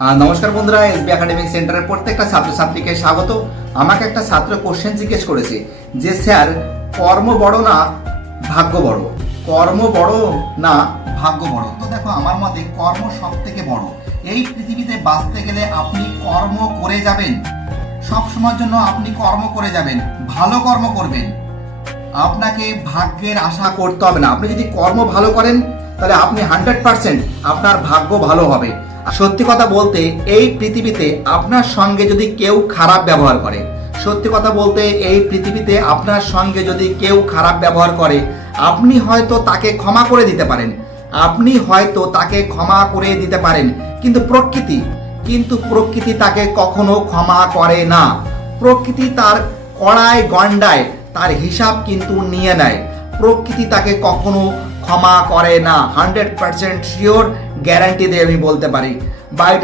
নমস্কার বন্ধুরা, SB academic সেন্টারের প্রত্যেকটা ছাত্রছাত্রীকে স্বাগত। আমাকে একটা ছাত্র কোশ্চেন জিজ্ঞেস করেছে যে স্যার, কর্ম বড় না ভাগ্য বড়? কর্ম বড় না ভাগ্য বড়? তো দেখো, আমার মতে কর্ম সব থেকে বড়। এই পৃথিবীতে বাঁচতে গেলে আপনি কর্ম করে যাবেন, সব সময়ের জন্য আপনি কর্ম করে যাবেন, ভালো কর্ম করবেন। আপনাকে ভাগ্যের আশা করতে হবে না। আপনি যদি কর্ম ভালো করেন তাহলে আপনি 100% আপনার ভাগ্য ভালো হবে। সত্যি কথা বলতে, এই পৃথিবীতে আপনার সঙ্গে যদি কেউ খারাপ ব্যবহার করে, সত্যি কথা বলতে এই পৃথিবীতে আপনার সঙ্গে যদি কেউ খারাপ ব্যবহার করে, আপনি হয়তো তাকে ক্ষমা করে দিতে পারেন, কিন্তু প্রকৃতি তাকে কখনো ক্ষমা করে না। প্রকৃতি তার কড়ায় গন্ডায় তার হিসাব কিন্তু নিয়ে নেয়। প্রকৃতি তাকে কখনো ক্ষমা করে না, 100% শিওর, গ্যারান্টি দিয়ে আমি বলতে পারি। বাই।